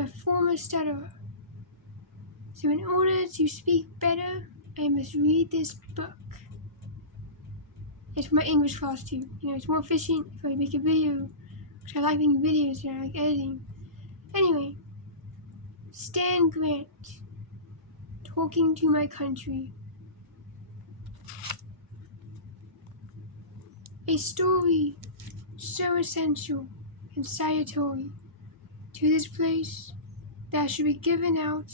a former stutterer, so in order to speak better, I must read this book. It's for my English class too. It's more efficient if I make a video, because I like making videos, I like editing. Anyway, Stan Grant, talking to my country. A story so essential and salutary to this place that should be given out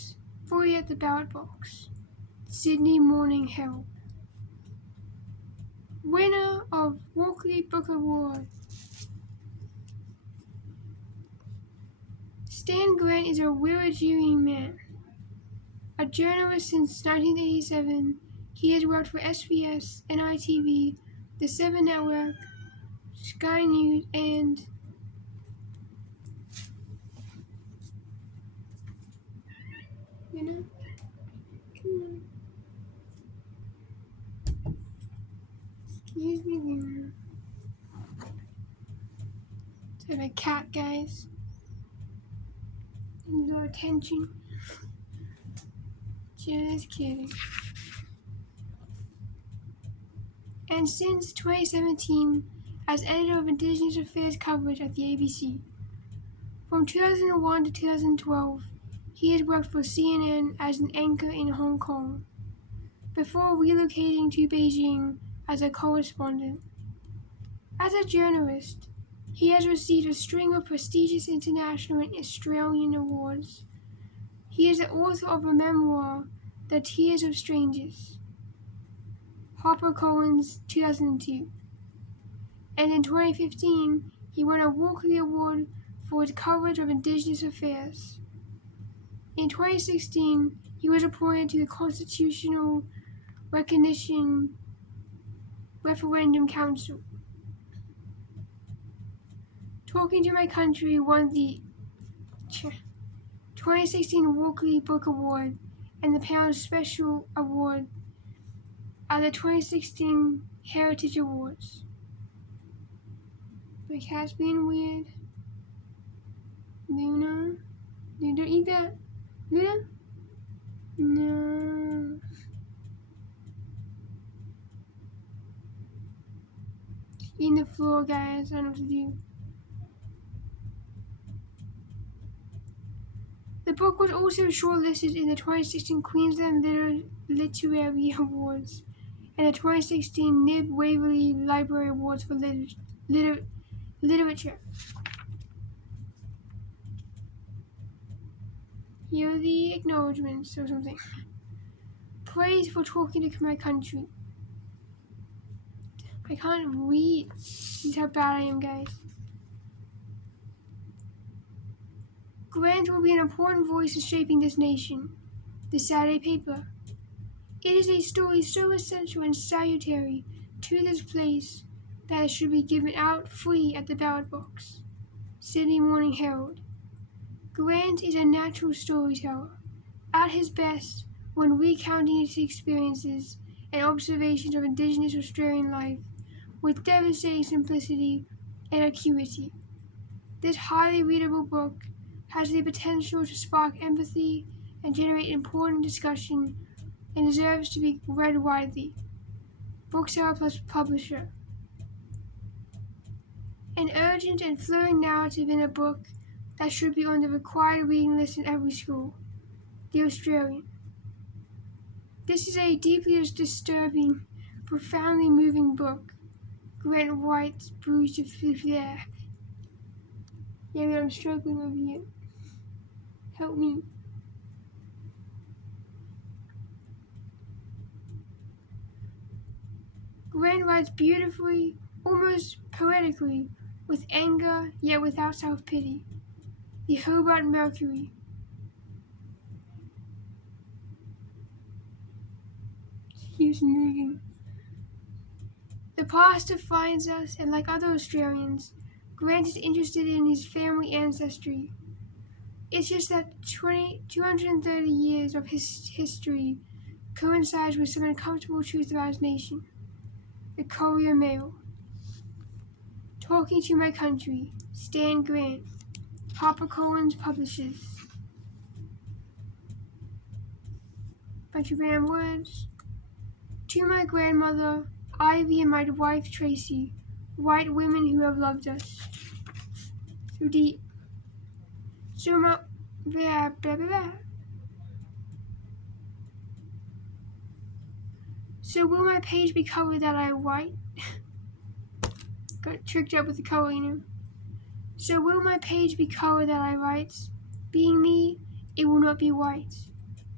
free at the ballot box. Sydney Morning Herald. Winner of Walkley Book Award. Stan Grant is a Wiradjuri man. A journalist since 1987, he has worked for SBS, NITV, The 7 Network, Sky News, and come on. Excuse me. So my cat, guys. Needs our attention. Just kidding. And since 2017, as editor of Indigenous Affairs coverage at the ABC. From 2001 to 2012, he has worked for CNN as an anchor in Hong Kong, before relocating to Beijing as a correspondent. As a journalist, he has received a string of prestigious international and Australian awards. He is the author of a memoir, The Tears of Strangers, HarperCollins 2002. And in 2015, he won a Walkley Award for his coverage of Indigenous affairs. In 2016, he was appointed to the Constitutional Recognition Referendum Council. Talking to My Country won the 2016 Walkley Book Award and the Pound Special Award at the 2016 Heritage Awards. My cat's being weird. Luna? Luna, don't eat that. Luna? No. Eating the floor, guys. I don't know what to do. The book was also shortlisted in the 2016 Queensland Literary Awards and the 2016 Nib Waverley Library Awards for Literature. Here are the acknowledgements or something. Praise for talking to my country. I can't read. See how bad I am, guys. Grant will be an important voice in shaping this nation. The Saturday paper. It is a story so essential and salutary to this place that it should be given out free at the ballot box. Sydney Morning Herald. Grant is a natural storyteller, at his best when recounting his experiences and observations of Indigenous Australian life with devastating simplicity and acuity. This highly readable book has the potential to spark empathy and generate important discussion and deserves to be read widely. Bookseller plus publisher. An urgent and flowing narrative in a book that should be on the required reading list in every school. The Australian. This is a deeply disturbing, profoundly moving book. Grant writes bruised to flair. Yeah, but I'm struggling over here. Help me. Grant writes beautifully, almost poetically, with anger, yet without self-pity. The Hobart Mercury. Keeps moving. The past defines us, and like other Australians, Grant is interested in his family ancestry. It's just that 230 years of his history coincides with some uncomfortable truths about his nation. The Courier Mail. Talking to My Country. Stan Grant. HarperCollins publishes. bunch of random words. To my grandmother, Ivy, and my wife, Tracy, white women who have loved us. So deep. So much. Blah, blah, blah, blah. So will my page be covered that I am white? Got tricked up with the color, you know. So will my page be covered that I write? Being me, it will not be white,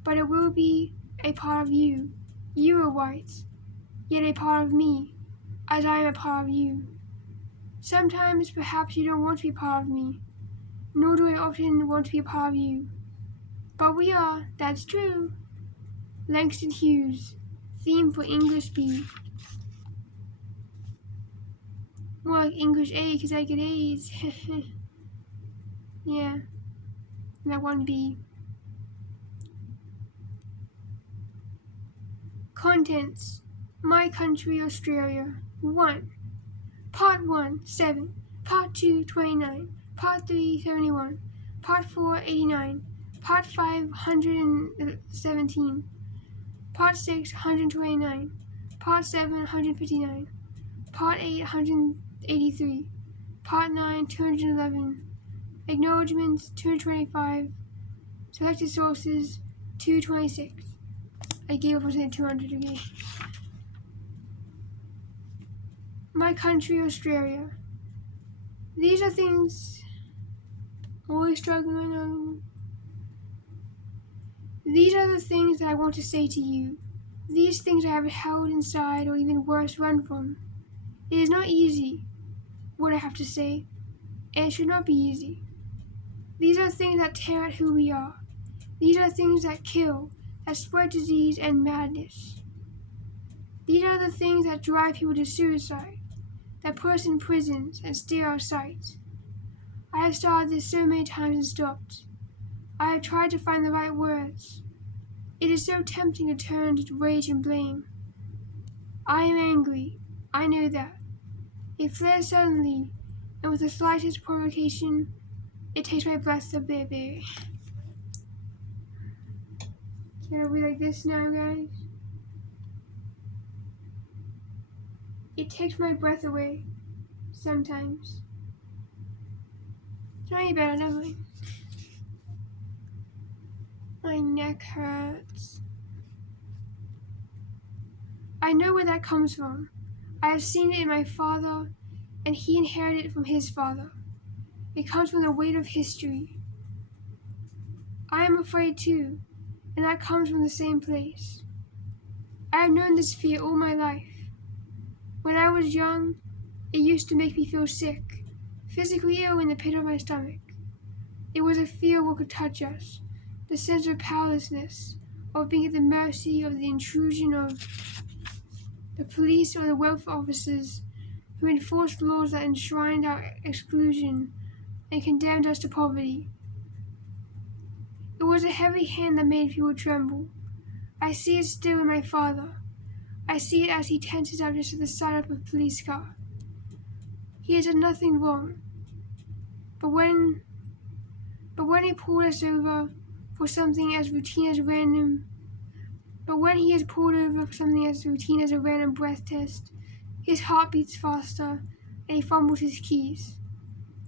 but it will be a part of you. You are white, yet a part of me, as I am a part of you. Sometimes perhaps you don't want to be a part of me, nor do I often want to be a part of you. But we are, that's true. Langston Hughes, theme for English B. More like English A because I get A's. Yeah, and that one B. Contents. My Country, Australia. 1. Part 1, 7. Part 2, 29. Part 3, 71. Part 4, 89. Part 5, 117. Part 6, 129. Part 7, 159. Part 8, 183. Part 9, 211. Acknowledgements, 225. Selected sources, 226. I gave up on saying 200 again. My Country, Australia. These are things always struggling on. These are the things that I want to say to you. These things I have held inside or even worse run from. It is not easy, what I have to say, and it should not be easy. These are things that tear at who we are. These are things that kill, that spread disease and madness. These are the things that drive people to suicide, that put us in prisons and steal our sight. I have started this so many times and stopped. I have tried to find the right words. It is so tempting to turn to rage and blame. I am angry. I know that. It flares suddenly, and with the slightest provocation, it takes my breath away. Can I be like this now, guys? It takes my breath away, sometimes. It's not any better, never mind. My neck hurts. I know where that comes from. I have seen it in my father, and he inherited it from his father. It comes from the weight of history. I am afraid too, and that comes from the same place. I have known this fear all my life. When I was young, it used to make me feel sick, physically ill in the pit of my stomach. It was a fear of what could touch us, the sense of powerlessness, of being at the mercy of the intrusion of the police or the welfare officers who enforced laws that enshrined our exclusion and condemned us to poverty. It was a heavy hand that made people tremble. I see it still in my father. I see it as he tenses up just at the side of a police car. He has done nothing wrong. But when he pulled us over for something as routine as random, he is pulled over for something as routine as a random breath test, his heart beats faster, and he fumbles his keys.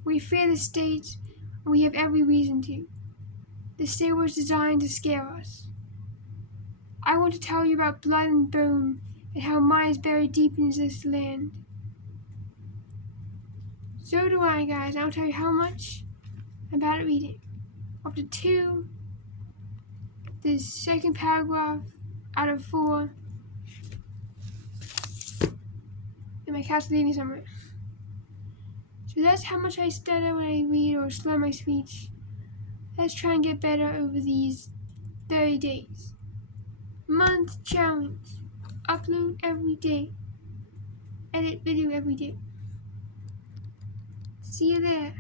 We fear the state, and we have every reason to. The state was designed to scare us. I want to tell you about blood and bone and how mine is buried deep in this land. So do I, guys. I'll tell you how much I'm bad at reading. Up to 2. The second paragraph out of 4. And my cat's leaving somewhere. So that's how much I stutter when I read or slow my speech. Let's try and get better over these 30 days. Month challenge. Upload every day. Edit video every day. See you there.